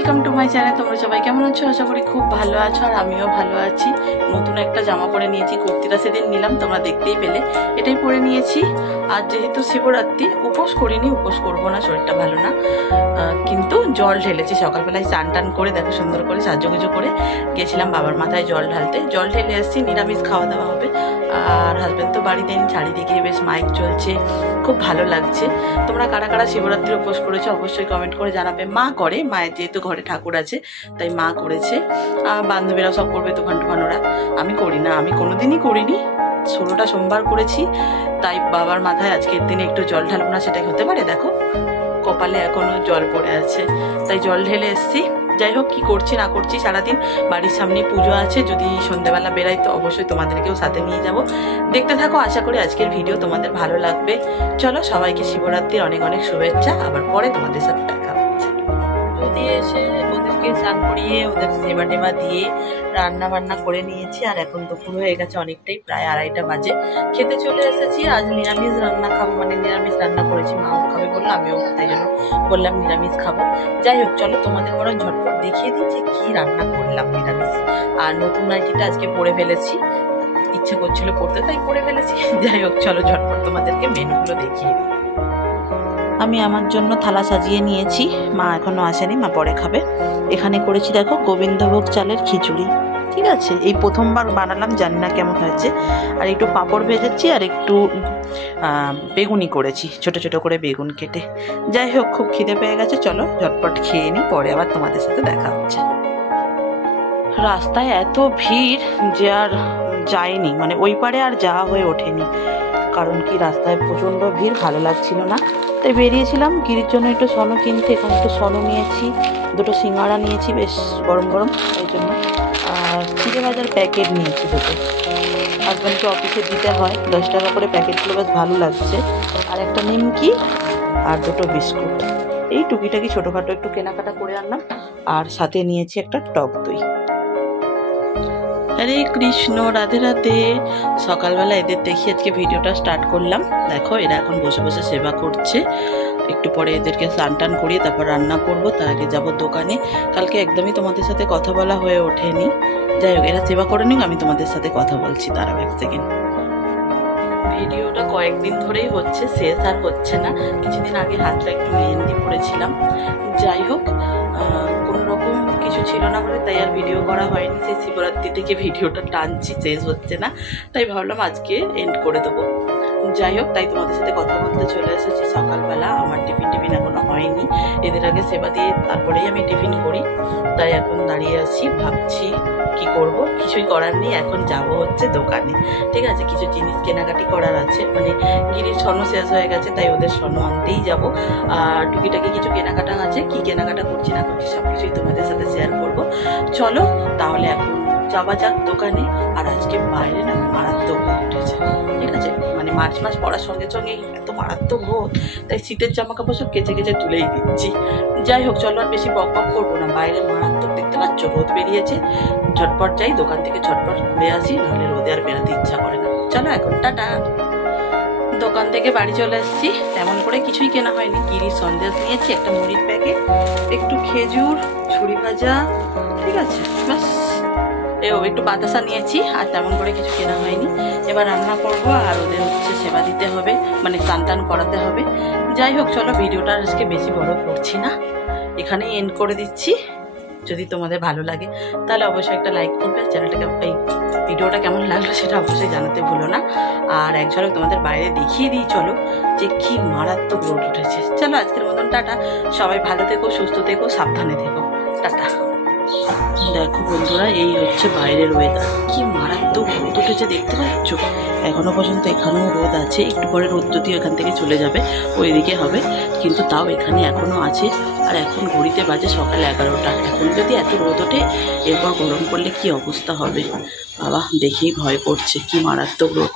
Welcome to my channel. তোমরা সবাই কেমন আছো? আশা করি খুব ভালো আছো, আর আমিও ভালো আছি। নতুন একটা জামা পরে নিয়েছি, কুর্তিটা সেদিন নিলাম, তোমরা দেখতেই পেলে। এটাই পরে নিয়েছি। আর যেহেতু শিবরাত্রি, উপোস করিনি, উপোস করবো না, শরীরটা ভালো না, কিন্তু জল ঢেলেছি সকালবেলায়। চান টান করে দেখো সুন্দর করে সাজুগুজু করে গেছিলাম বাবার মাথায় জল ঢালতে। জল ঢেলে এসেছি, নিরামিষ খাওয়া দাওয়া হবে। আর হাজব্যান্ড তো বাড়িতে নেই, চারিদিকে বেশ মাইক চলছে, খুব ভালো লাগছে। তোমরা কারা কারা শিবরাত্রির উপোস করেছো অবশ্যই কমেন্ট করে জানাবে। মা করে, মায়ের যেহেতু ঘরে ঠাকুর আছে তাই মা করেছে। বান্ধবীরা সব করবে, দোকান টোকান ওরা। আমি করি না, আমি কোনোদিনই করিনি। 16টা সোমবার করেছি, তাই বাবার মাথায় আজকের দিনে একটু জল ঢালবো না সেটা হতে পারে? দেখো কপালে এখনো জল পড়ে আছে, তাই জল ঢেলে এসছি। যাই হোক, কি করছি না করছি, সারাদিন বাড়ির সামনে পুজো আছে, যদি সন্ধ্যেবেলা বেরাই তো অবশ্যই তোমাদেরকেও সাথে নিয়ে যাব। দেখতে থাকো, আশা করি আজকের ভিডিও তোমাদের ভালো লাগবে। চলো, সবাইকে শিবরাত্রির অনেক অনেক শুভেচ্ছা। আবার পরে তোমাদের সাথে দেখা হচ্ছে। যদি এসে ওদেরকে স্নান করিয়ে ওদের সেবা টেবা দিয়ে রান্না বান্না করে নিয়েছি। আর এখন দুপুর হয়ে গেছে অনেকটাই, প্রায় 2:30টা বাজে। খেতে চলে এসেছি। আজ নিরামিষ রান্না খাবো, মানে নিরামিষ রান্না করেছি, মাও খাবে বললো, আমিও তাই জন্য বললাম নিরামিষ খাবো। যাই হোক, চলো তোমাদের বরং ঝটপট দেখিয়ে দিই যে কি রান্না করলাম নিরামিষ। আর নতুন নাইটিটা আজকে পরে ফেলেছি, ইচ্ছে করছিল পড়তে তাই পরে ফেলেছি। যাই হোক, চলো ঝটপট তোমাদেরকে মেনুগুলো দেখিয়ে দিই। আমি আমার জন্য থালা সাজিয়ে নিয়েছি, মা এখনো আসেনি, মা পরে খাবে। এখানে করেছি দেখো গোবিন্দভোগ চালের খিচুড়ি, ঠিক আছে? এই প্রথমবার বানালাম, জানি না কেমন হয়েছে। আর একটু পাঁপড় ভেজেছি, আর একটু বেগুনি করেছি, ছোট ছোট করে বেগুন কেটে। যাই হোক, খুব খিদে পেয়ে গেছে, চলো ঝটপট খেয়ে নিই, পরে আবার তোমাদের সাথে দেখা হচ্ছে। রাস্তায় এত ভিড় যে আর যাইনি, মানে ওই পারে আর যাওয়া হয়ে ওঠেনি। কারণ কি, রাস্তায় প্রচণ্ড ভিড়, ভালো লাগছিল না, তাই বেরিয়েছিলাম গিরির জন্য একটু সনু কিনতে। এখন একটু সনু নিয়েছি, দুটো সিঙ্গাড়া নিয়েছি বেশ গরম গরম এই জন্য, আর চিড়ে ভাজার প্যাকেট নিয়েছি দুটো। হাজব্যান্ডকে অফিসে দিতে হয়, 10 টাকা করে প্যাকেটগুলো, বেশ ভালো লাগছে। আর একটা নিমকি আর দুটো বিস্কুট, এই টুকিটাকি ছোটোখাটো একটু কেনাকাটা করে আনলাম। আর সাথে নিয়েছি একটা টক দই। হরে কৃষ্ণ, রাধে রাধে। সকালবেলা এদের দেখি আজকে ভিডিওটা স্টার্ট করলাম। দেখো, এরা এখন বসে বসে সেবা করছে। একটু পরে এদেরকে স্নান টান করিয়ে তারপর রান্না করব, তার আগে যাবো দোকানে। কালকে একদমই তোমাদের সাথে কথা বলা হয়ে ওঠেনি। যাই হোক, এরা সেবা করে নিক, আমি তোমাদের সাথে কথা বলছি, দাঁড়াও এক সেকেন্ড। ভিডিওটা কয়েকদিন ধরেই হচ্ছে, শেষ আর হচ্ছে না। কিছুদিন আগে হাতটা একটু মেহেন্দি পড়েছিলাম। যাই হোক, কোনো রকম কিছু ছিল না বলে তাই আর ভিডিও করা হয়নি। সেই শিবরাত্রি থেকে ভিডিওটা টানছি, শেষ হচ্ছে না, তাই ভাবলাম আজকে এন্ড করে দেবো। যাই হোক, তাই তোমাদের সাথে কথা বলতে চলে এসেছি। সকালবেলা আমার টিফিন এখনো হয়নি, এদের আগে সেবা দিয়ে তারপরেই আমি টিফিন করি। তাই এখন দাঁড়িয়ে আছি, ভাবছি কি করব। কিছুই করার নেই, এখন যাব হচ্ছে দোকানে, ঠিক আছে? কিছু জিনিস কেনাকাটি করার আছে, মানে গিরির স্বর্ণ শেষ হয়ে গেছে, তাই ওদের স্বর্ণ আনতেই যাবো। আর টুকিটাকি কিছু কেনাকাটা আছে, কি কেনাকাটা করছি না করছি সব কিছুই তোমাদের সাথে শেয়ার করব। চলো তাহলে এখন যাওয়া যাক দোকানে। আর আজকে বাইরে না মারাত্মক রোদ উঠেছে, ঠিক আছে? মানে মার্চ মাস পড়ার সঙ্গে সঙ্গে এত মারাত্মক রোদ, তাই শীতের জামা কাপড় সব কেচে কেচে তুলেই দিচ্ছি। যাই হোক, চলো আর বেশি বক বক করবো না, বাইরে মারাত্মক, দেখতে পাচ্ছ রোদ বেরিয়েছে। ঝটপট যাই দোকান থেকে, ঝটপট ঘুরে আসি, নাহলে রোদে আর বেরোতে ইচ্ছা করে না। চলো এখন টাটা। দোকান থেকে বাড়ি চলে এসেছি, তেমন করে কিছুই কেনা হয়নি। গিরির সন্দেশ নিয়েছি, একটা মুড়ির প্যাকেট, একটু খেজুর, ছুরি ভাজা, ঠিক আছে, বাস। একটু বাতাসা নিয়েছি, আর তেমন করে কিছু কেনা হয়নি। এবার রান্না করব, আর ওদের হচ্ছে সেবা দিতে হবে, মানে স্নান টান করাতে হবে। যাই হোক, চলো ভিডিওটা আজকে বেশি বড় করছি না, এখানেই এন্ড করে দিচ্ছি। যদি তোমাদের ভালো লাগে তাহলে অবশ্যই একটা লাইক করবে, চ্যানেলটাকে, এই ভিডিওটা কেমন লাগলো সেটা অবশ্যই জানাতে ভুলো না। আর এক ঝলক তোমাদের বাইরে দেখিয়ে দিই চলো, যে কি মারাত্মক রোদ উঠেছে। চলো আজকের মতন টাটা, সবাই ভালো থেকো, সুস্থ থেকো, সাবধানে থেকো, টাটা। দেখো বন্ধুরা, এই হচ্ছে বাইরের ওয়েদার, কি মারাত্মক রোদ উঠেছে দেখতে পাচ্ছ। এখনো পর্যন্ত এখানেও রোদ আছে, একটু পরে রোদ যদি এখান থেকে চলে যাবে ওইদিকে হবে, কিন্তু তাও এখানে এখনো আছে। আর এখন ঘড়িতে বাজে সকাল 11টা। এখন যদি এত রোদ ওঠে, এরপর গরম পড়লে কি অবস্থা হবে বাবা, দেখেই ভয় করছে, কি মারাত্মক রোদ।